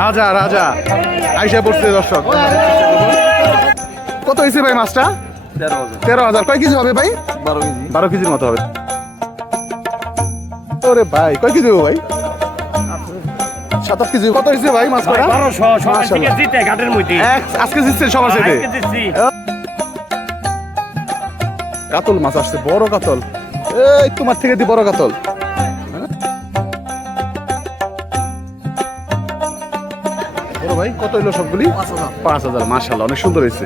রাজা রাজা। আইসা পড়ছে দর্শক। কত হয়েছে ভাই মাছটা? তেরো হাজার। কয় কেজি হবে ভাই? বারো কেজি। বারো কেজির মতো হবে। ওরে ভাই কয় কেজি হবে ভাই? সাত আট কেজি। কত হয়েছে ভাই মাছ ঘাটের আজকে জিতছেন সবার সাথে। কাতল মাছ আসছে বড় কাতল। এই তোমার থেকে দি বড় কাতল। বড় ভাই কত হইল সবগুলি? পাঁচ হাজার। মার্শাল্লাহ অনেক সুন্দর হয়েছে।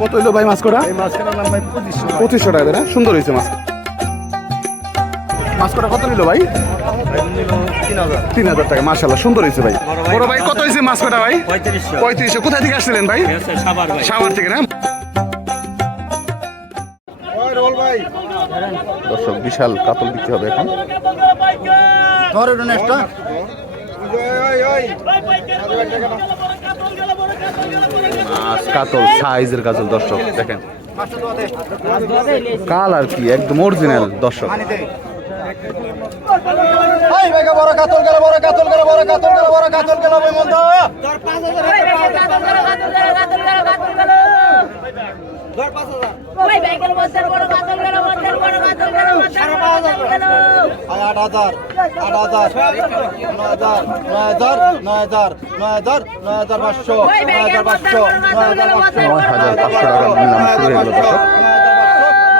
কত হইল ভাই মাছ কটা? পঁচিশশো টাকা। না? সুন্দর হয়েছে মাছ। মাছ কটা কত নিল ভাই? তিন হাজার টাকা মার্শাল্লাহ সুন্দর হয়েছে ভাই। বড় ভাই কত হয়েছে মাছ কটা ভাই? পঁয়ত্রিশশো। কোথায় থেকে আসছিলেন ভাই? সাভার থেকে না? দর্শক বিশাল কাতল বিক্রি হবে এখন। মাছ কাতল সাইজের কাতল দর্শক দেখেন কাল আর কি একদম অরিজিনাল দর্শক বড় কাতল বড় কাতল গেল বড় কাতল গেল বড় কাতল গেল আট হাজার আট হাজার নয় হাজার নয় হাজার নয় হাজার নয় হাজার নয় হাজার পাঁচশো নয় হাজার পাঁচশো নয় হাজার পাঁচশো নয় হাজার পাঁচশো। টাকা নিলাম শুরু হয়ে গেল দর্শক নয়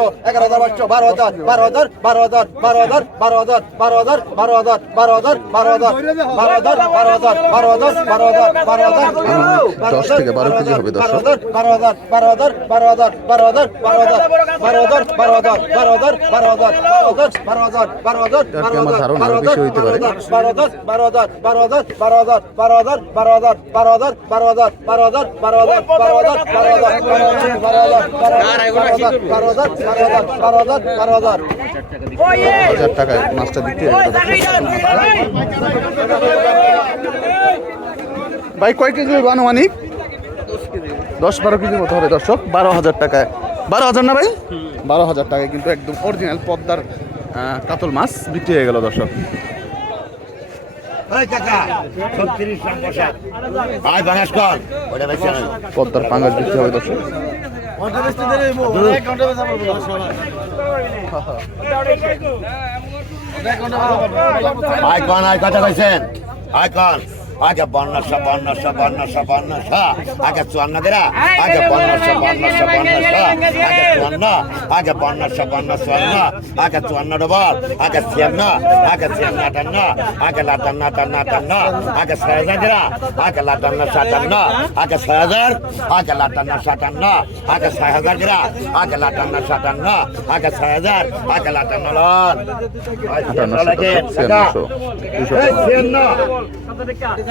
এগারো হাজার পাঁচশো বারো হাজার বারো হাজার বারো হাজার বারো হাজার বারো হাজার বারো হাজার বারো হাজার বারো হাজার বারো হাজার বারো হাজার বারো হাজার বারো হাজার বারো হাজার বারো হাজার দশ থেকে বারো কেজি হবে দর্শক। বারো হাজার বারো হাজার বারো হাজার বারো হাজার বারো হাজার বারো হাজার বারো হাজার বারো হাজার বারো হাজার বারো হাজার বারো হাজার বারো হাজার। বারো হাজার বারো হাজার বারো হাজার বারো হাজার বারো হাজার বারো হাজার বারো হাজার বারো হাজার বারো হাজার বারো হাজার বারো হাজার বারো হাজার বারো হাজার বারো হাজার বারো হাজার বারো হাজার বারো হাজার টাকায় মাছটা বিক্রি ভাই কয় কেজি আনুমানিক? দশ বারো কেজির মতো হবে দর্শক। বারো হাজার টাকায়। বারো হাজার না ভাই? বারো হাজার টাকায় কিন্তু একদম অরিজিনাল পদ্মার কাতল মাছ বিক্রি হয়ে গেল দর্শক। পদ্মার পাঙ্গাস বিক্রি হবে দর্শক। আইকন আই কথা কইছেন আইকন। আগে বন্নসা বন্নসা বন্নসা বন্নসা আগে চুয়ান্ন দেরা। আগে বন্নসা বন্নসা বন্নসা আগে চুয়ান্ন। আগে বন্নসা বন্ন চুয়ান্ন। আগে চুয়ান্ন ডবল আগে ছিয়ান্ন। আগে ছিয়ান্ন আটান্ন। আগে লাটান্ন আটান্ন আটান্ন। আগে ছয় হাজার দেরা। আগে লাটান্ন সাতান্ন। আগে ছয় হাজার। আগে লাটান্ন সাতান্ন। আগে ছয় হাজার দেরা। আগে লাটান্ন সাতান্ন। আগে ছয় হাজার। আগে লাটান্ন লন। আটান্ন এই ছিয়ান্ন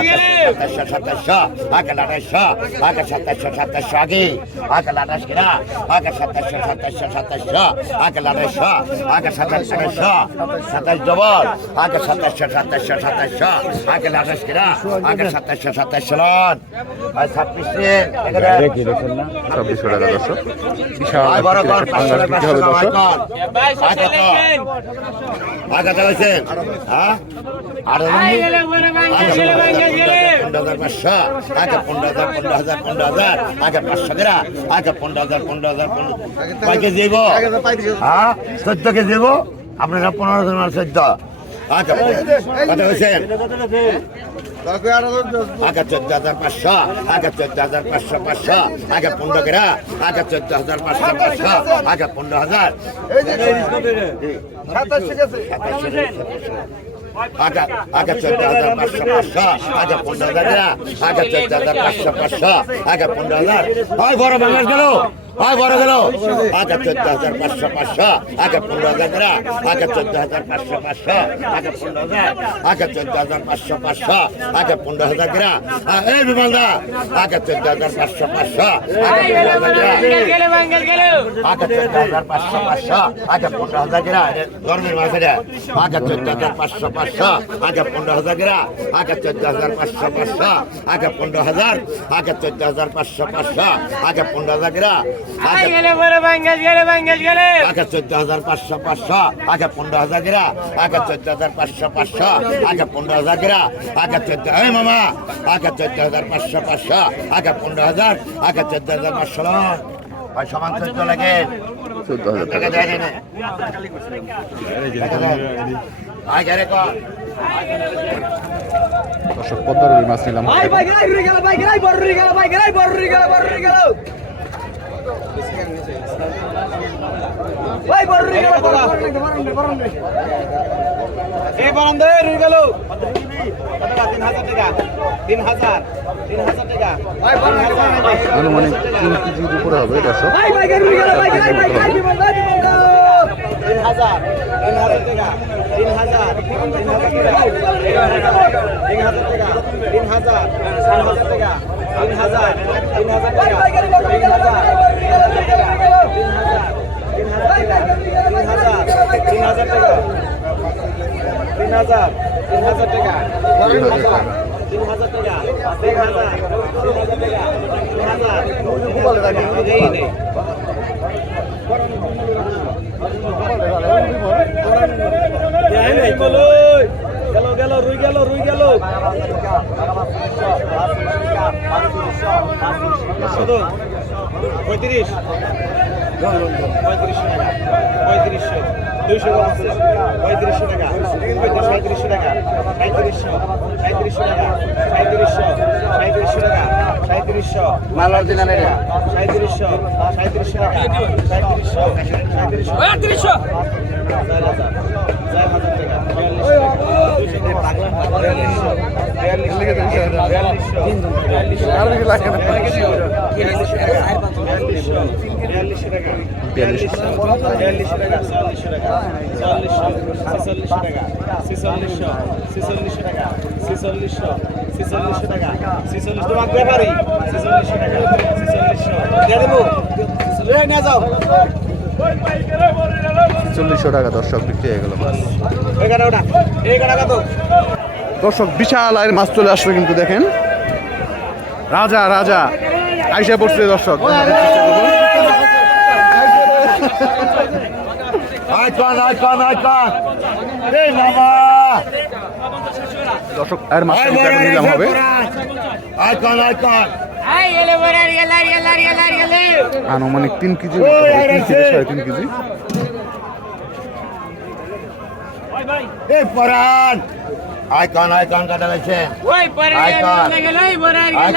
সাতাশশো সাতাশশো আগে আঠাশশো আগে সাতাশশো সাতাশশো আগে আগে আঠাশ কিনা আগে সাতাশশো সাতাশশো সাতাশশো আগে আঠাশশো আগে সাতাশ আঠাশশো সাতাশ ডবল আগে সাতাশশো সাতাশশো সাতাশশো আগে আঠাশ কিনা আগে সাতাশশো সাতাশশো লন ছাব্বিশ ছাব্বিশশো টাকা দশ বিশাল আগে চালাইছেন হ্যাঁ আর পনেরো হাজার পাঁচশো আগে পনেরো হাজার পনেরো হাজার পনেরো হাজার আগে পাঁচশো গেরা আগে পনেরো হাজার পনেরো হাজার পনেরো কয় কেজি দিব হ্যাঁ? চোদ্দ কেজি দিব আপনারা পনেরো হাজার চোদ্দ। আচ্ছা কথা হয়েছেন আগে চোদ্দ হাজার পাঁচশো আগে চোদ্দ হাজার পাঁচশো পাঁচশো আগে পনেরো গেরা আগে চোদ্দ হাজার পাঁচশো পাঁচশো আগে পনেরো হাজার। আগে আগে চোদ্দ হাজার পাঁচশো পাঁচশো আগে পনেরো হাজার আগা চোদ্দ হাজার পাঁচশো পাঁচশো আগে পনেরো হাজার। হয় বড় বাংলাদেশ গেল। হয় বড় গেল। আগে চোদ্দ হাজার পাঁচশো পাঁচশো। আগে পনেরো হাজার গেরা আগে চোদ্দ হাজার পাঁচশো পাঁচশো। আগে পনেরো হাজার। আগে চোদ্দ হাজার পাঁচশো পাঁচশো। আগে পনেরো হাজার গেরা এই বিমানদা আগে চোদ্দ হাজার পাঁচশো পাঁচশো। আগে পনেরো হাজার গেরা আগে চোদ্দ হাজার পাঁচশো পাঁচশো। আগে পনেরো হাজার গেরা গরমের মাসে আগে চোদ্দ হাজার পাঁচশো পাঁচশো। আগে পনেরো হাজার গেরা আগে চোদ্দ হাজার পাঁচশো পাঁচশো। আগে পনেরো হাজার। আগে চোদ্দ হাজার পাঁচশো পাঁচশো। আগে পনেরো হাজার গেরা আগে চোদ্দ হাজার পাঁচশো পাঁচশো আগে পনেরো হাজার গিরা আগে চোদ্দ হাজার পাঁচশো পাঁচশো আগে পনেরো হাজার গিরা আগে চোদ্দ এই মামা আগে চোদ্দ হাজার পাঁচশো পাঁচশো আগে পনেরো হাজার আগে চোদ্দ হাজার পাঁচশো ভাই সমান চোদ্দ লাগে চোদ্দ হাজার দর্শক পদ্মার মাছ নিলাম ভাই ভাই গেলাই ঘুরে গেল ভাই গেলাই বড় রুই গেল ভাই গেলাই বড় রুই গেল বড় রুই গেল ভাই বড় রুই গেল বড় রুই গেল বড় রুই এই বরম দে রুই গেল তিন হাজার টাকা তিন হাজার তিন হাজার টাকা আনুমানিক তিন কেজির উপরে হবে ভাই জীবন তিন হাজার তিন হাজার টাকা তিন হাজার তিন হাজার টাকা তিন হাজার টাকা তিন হাজার টাকা তিন হাজার তিন হাজার টাকা তিন হাজার তিন হাজার তিন হাজার টাকা তিন হাজার তিন হাজার টাকা তিন টাকা টাকা গেল গেল গেল রুই গেল পঁয়ত্রিশ পঁয়ত্রিশশো টাকা পঁয়ত্রিশশো দুইশো পঞ্চাশ পঁয়ত্রিশশো টাকা পঁয়ত্রিশশো টাকা সাঁত্রিশশো সাঁত্রিশশো টাকা সাঁত্রিশশো সাঁত্রিশশো টাকা সাঁত্রিশশো মালার দিন সাঁত্রিশশো সাঁত্রিশশো টাকা সাঁত্রিশশো সাঁত্রিশশো সাঁত্রিশশো চার হাজার চার হাজার টাকা বিয়াল্লিশশো বিয়াল্লিশশো বিয়াল্লিশশো চল্লিশশো টাকা। দর্শক বিক্রি হয়ে গেল মাছ। দর্শক বিশাল আয়ের মাছ চলে আসবে কিন্তু দেখেন। রাজা রাজা। আইসা পড়ছে দর্শক। Icon icon icon. এই মামা। দর্শক কিন্তু এখন নিলাম হবে? Icon icon. আনুমানিক তিন কেজি সাড়ে তিন কেজি। এই পরান আইকন আইকন কথা কইছে ওই পরে গেল গেল ওই পরে গেল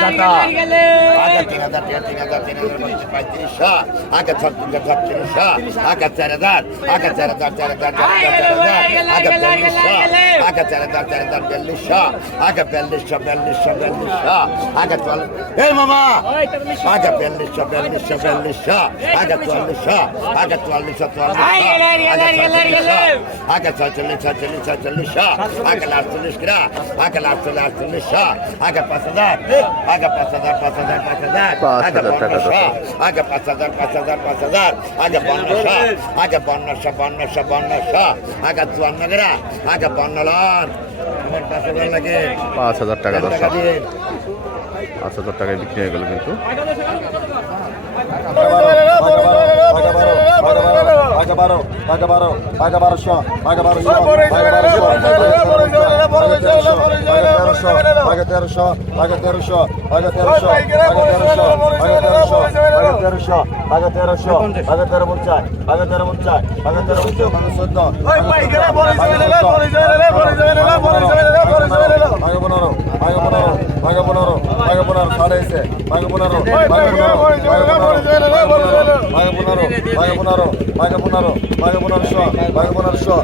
গেল আগে 3000 3000 3000 35 আগে 36 36 আগে 4000 আগে 4000 4000 আগে 4000 আগে 4000 4000 4000 আগে 42 42 42 আগে 12 এই মামা আগে 42 42 42 আগে 42 আগে 42 42 আগে 44 44 44 আগে 44 44 44 আগে 44 চল্লিশ গ্রা আগে লাখ চলে আট চল্লিশ শ আগে পাঁচ হাজার আগে পাঁচ হাজার পাঁচ হাজার পাঁচ হাজার আগে পনেরো শ আগে পাঁচ হাজার পাঁচ হাজার পাঁচ হাজার আগে পনেরো শ আগে পনেরো শ পনেরো শ পনেরো শ আগে চুয়ান্ন গ্রা আগে পনেরো লন আমার পাঁচ হাজার লাগে পাঁচ হাজার। টাকা দশ পাঁচ হাজার টাকায় বিক্রি হয়ে গেল কিন্তু। বারো বারো বারো বারো বারো বারো বারো বারো বারো বারো বারো বারো বারো বারো বারো তেরোশো আগে তেরোশো আগে তেরোশো আগে আগে তেরোশো আগে তেরোশো আগে তেরোশো আগে তেরোশো আগে তেরো পঞ্চাশ আগে তেরো পঞ্চাশ আগে তেরো আগে পনেরো আগে পনেরো আগে পনেরো আগে পনেরো সাড়ে এসে আগে পনেরো আগে পনেরো আগে পনেরো আগে পনেরো আগে পনেরো আগে পনেরো আগে পনেরোশো আগে পনেরোশো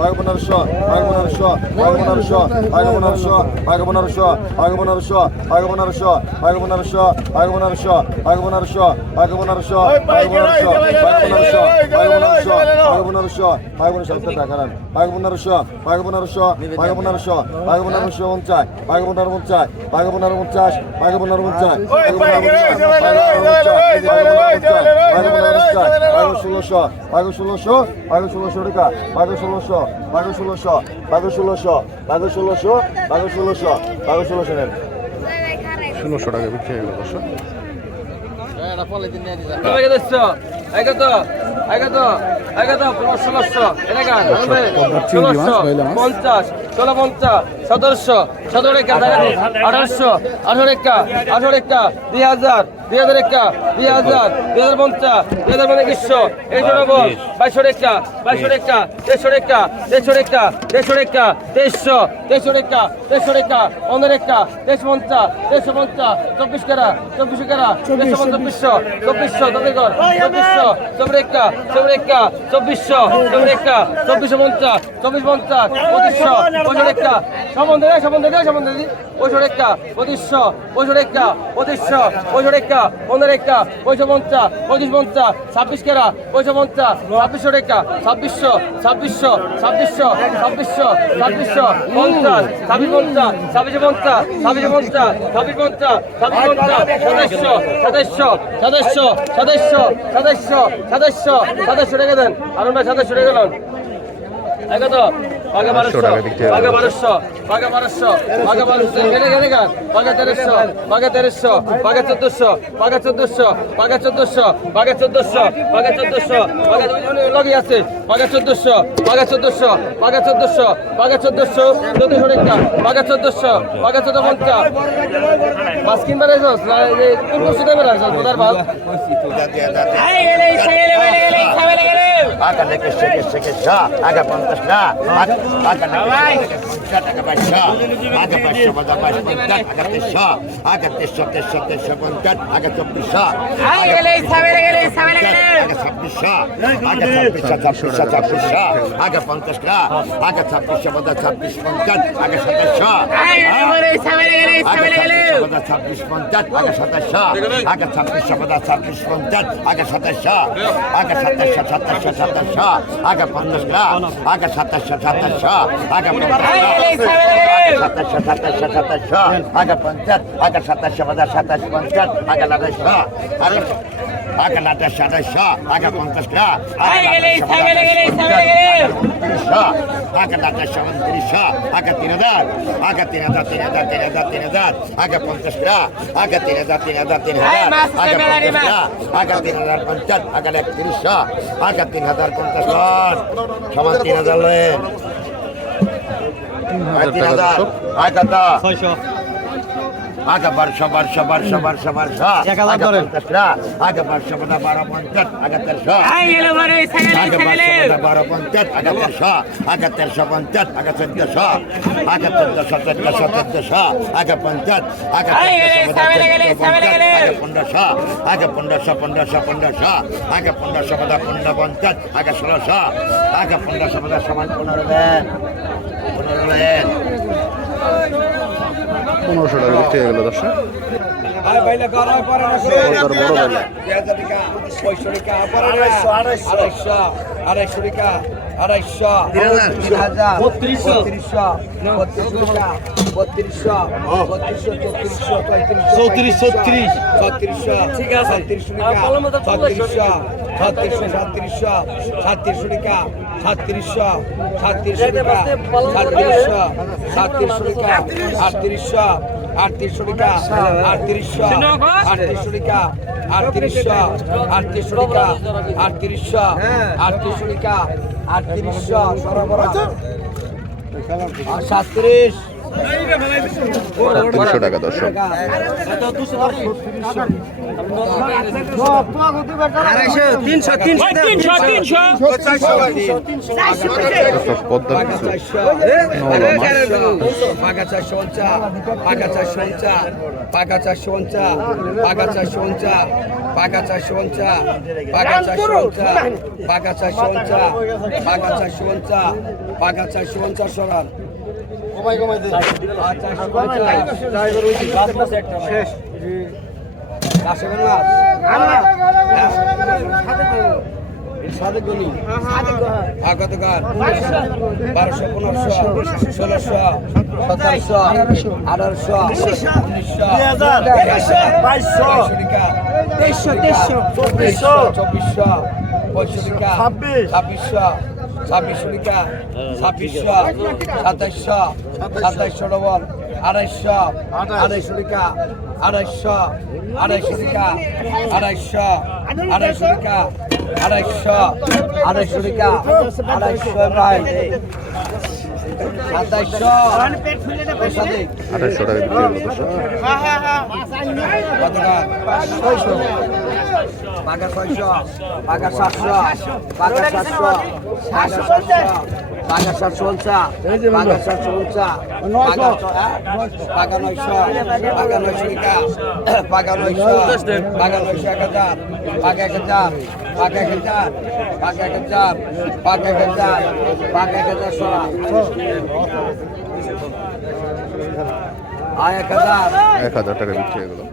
আগে পনেরোশো আগে পনেরোশো আগে পনেরোশো আগে পনেরোশো আগে পনেরোশো আগে পনেরোশো আগে পনেরোশো আগে পনেরোশো আগে পনেরোশো আগে পনেরোশো আগে পনেরোশো আগে পনেরোশো আগে পনেরোশো আগে পনেরোশো পনেরোশো পাঁচ পনেরোশো হাজার টাকা রান পাঁচ পনেরোশো পাঁচ পনেরোশো পাঁচ পনেরোশো পাঁচ পনেরোশো পঞ্চাশ পাঁচ পনেরো পঞ্চাশ পাঁচ পনেরো পঞ্চাশ পাঁচ পনেরো পঞ্চাশ ষোলোশো পাঁচ ষোলোশো পাঁচ ষোলোশো টাকা পাঁচ ষোলোশো পাঁচ ষোলোশো পাঁচ ষোলোশো পাঁচ ষোলোশো পাঁচ ষোলোশো পাঁচ ষোলোশো নেন ষোলোশো টাকা বিক্রি হয়ে গেল দশ দর্শক পঞ্চাশ ষোলো পঞ্চাশ। সতেরোশো, সতেরো একা আঠারোশো, আঠারো একা আঠারো একা দুই হাজার দুই হাজার একা দুই হাজার দুই হাজার পঞ্চাশ, দুই হাজার একশো একশো নব্বই, বাইশশো রেখা বাইশশো রেখা দেড়শো রেখা দেড়শো রেখা দেড়শো রেখা দেড়শো দেড়শো রেখা দেড়শো রেখা, পনেরো রেখা দেড়শো পঞ্চাশ দেড়শো পঞ্চাশ, চব্বিশ কেরা চব্বিশ কেরা দেড়শো চব্বিশশো চব্বিশশো চব্বিশশো চব্বিশশো, চব্বিশ রেখা চব্বিশ রেখা, চব্বিশশো, চব্বিশ রেখা, চব্বিশশো পঞ্চাশ, চব্বিশ পঞ্চাশ, পঁচিশশো পঁচিশ রেখা সম্বন্ধে দেয় সম্বন্ধে দেয় সম্বন্ধে দি পঁয়ষট্টি একটা পঁচিশ পঁয়ষট্টি একটা পঁচিশ পঁয়ষট্টি একটা পনেরো একটা পঁয়ষো পঞ্চাশ পঁচিশ পঞ্চা ছাব্বিশ কেরা পঁয়ষো পঞ্চাশ ছাব্বিশশো টাকা ছাব্বিশশো ছাব্বিশশো ছাব্বিশশো ছাব্বিশশো ছাব্বিশশো পঞ্চাশ ছাব্বিশ পঞ্চাশ ছাব্বিশ পঞ্চাশ ছাব্বিশ পঞ্চাশ ছাব্বিশ পঞ্চাশ ছাব্বিশ পঞ্চাশ সদস্য সদস্য সদস্য সদস্য সাতাশশো সাতাশশো সাতাশশো টাকা দেন আর আমরা সাতাশশো টাকা দেন বারোশো বারোশো বাঘা বারোশো বাঘা বারোশো তেরোশো বাঘা তেরোশো বাঘা চোদ্দশো বাঘা চোদ্দশো বাঘা চোদ্দশো বাঘা চোদ্দশো বাঘা চোদ্দশো বাঘা লগে আছে বাঘা চোদ্দশো বাঘা চোদ্দশো বাঘা চোদ্দশো বাঘা চোদ্দশো চোদ্দশো টাকা বাঘা চোদ্দশো বাঘা চোদ্দ পঞ্চা মাছ কিনবার কোন কোন সুতে বেড়া আগা পঞ্চাশ আগে পঞ্চাশ আগে ছাব্বিশ পঞ্চাশ ছাব্বিশ পঞ্চাশ আগে সাতাশ ছাব্বিশ পঞ্চাশ আগে সাতাশ আগে ছাব্বিশ পঞ্চাশ ছাব্বিশ পঞ্চাশ আগে সাতাশ আগে সাতাশ সাতাশ সাতাশ আগে পঞ্চাশ আগে টাকা সাতাশশো সাতাশশো টাকা সাতাশশো সাতাশশো সাতাশশো টাকা পঞ্চাশ টাকা সাতাশশো হাজার সাতাশ পঞ্চাশ টাকা লাগাইশো আগে আগে লাটাশ সাতাশশো আগে পঞ্চাশ টা আগে লাটাশ উনত্রিশশো আগে তিন হাজার আগে তিন হাজার তিন হাজার তিন হাজার তিন হাজার আগে পঞ্চাশ টা আগে তিন হাজার তিন হাজার তিন হাজার আগে পঞ্চাশ টা আগে তিন হাজার পঞ্চাশ আগে একত্রিশশো আগে তিন হাজার পঞ্চাশ সমান তিন হাজার লয়েন তিন হাজার দর্শক আগাতা আগে বারশো বারশো বারশো বারশো বারশো। আগে পঞ্চাশটা আগে বারশো বারো বারো পঞ্চাশ আগে তেরশো। আগে বারশো বারো পঞ্চাশ আগে তেরশো আগে তেরশো পঞ্চাশ আগে চোদ্দশো আগে চোদ্দশো চোদ্দশো চোদ্দশো আগে পঞ্চাশ আগে আগে পনেরোশো আগে পনেরোশো পনেরোশো পনেরোশো আগে পনেরোশো বাদা পনেরো পঞ্চাশ আগে ষোলোশো আগে পনেরোশো বাদা সমান পনেরো দেন পনেরো দেন পনেরোশো টাকা বিক্রি হয়ে গেল দর্শক। বড় বাইলা আড়াইশো তিন হাজার। বত্রিশশো। বত্রিশশো বত্রিশশো বত্রিশশো চৌত্রিশশো চৌত্রিশ ছত্রিশশো ঠিক আছে। ছত্রিশশো ছত্রিশশো ছত্রিশশো সাতত্রিশশো সাতত্রিশশো রেখা সাতত্রিশশো সাতত্রিশশো রেখা সাতত্রিশশো সাতত্রিশশো রেখা আটত্রিশশো আটত্রিশশো রেখা আটত্রিশশো আটত্রিশশো রেখা আটত্রিশশো আটত্রিশশো টাকা আটত্রিশশো আটত্রিশশো টাকা আটত্রিশশো সরবরাহ। আর সাতত্রিশ। তিনশো টাকা দর্শক। পদ্মার কিছু। পাকা চারশো পঞ্চা পাকা চারশো পঞ্চা পাকা চারশো পঞ্চা পাকা চারশো পঞ্চা পাকা চারশো পঞ্চা পাকা চারশো পঞ্চা পাকা চারশো পঞ্চা পাকা চারশো পঞ্চা পাকা চারশো পঞ্চাশ সরার শেষ। কাশে সাদেক গলি আগতকার বারোশো পনেরোশো ষোলোশো সতেরোশো আঠারোশো উনিশশো বাইশশো তেইশশো তেইশশো চব্বিশশো চব্বিশশো, পঁয়ষট্টি ছাব্বিশ ছাব্বিশশো ছাব্বিশ লিকা ছাব্বিশশো সাতাইশ সাতাইশ ডবল আড়াইশশো আড়াইশো লিকা আড়াইশশো আড়াইশো লিখা আড়াইশশো আড়াইশো লিকা আড়াইশশো আড়াইশো লিকা আড়াইশশো ইব্রাহিম সাতাইশশো পাকা ছয়শো পাকা সাতশো পাকা সাতশো পাকা সাতশো পাকা সাতশো উনচা পাকা সাতশো উনচা পাকা নয়শো পাকা নয়শো টাকা পাকা নয়শো পাকা নয়শো এক হাজার পাকা এক হাজার পাকা এক হাজার পাকা এক হাজার পাকা এক হাজার পাকা এক হাজার সরা আয় এক হাজার। এক হাজার টাকা বিক্রি হয়ে গেলো।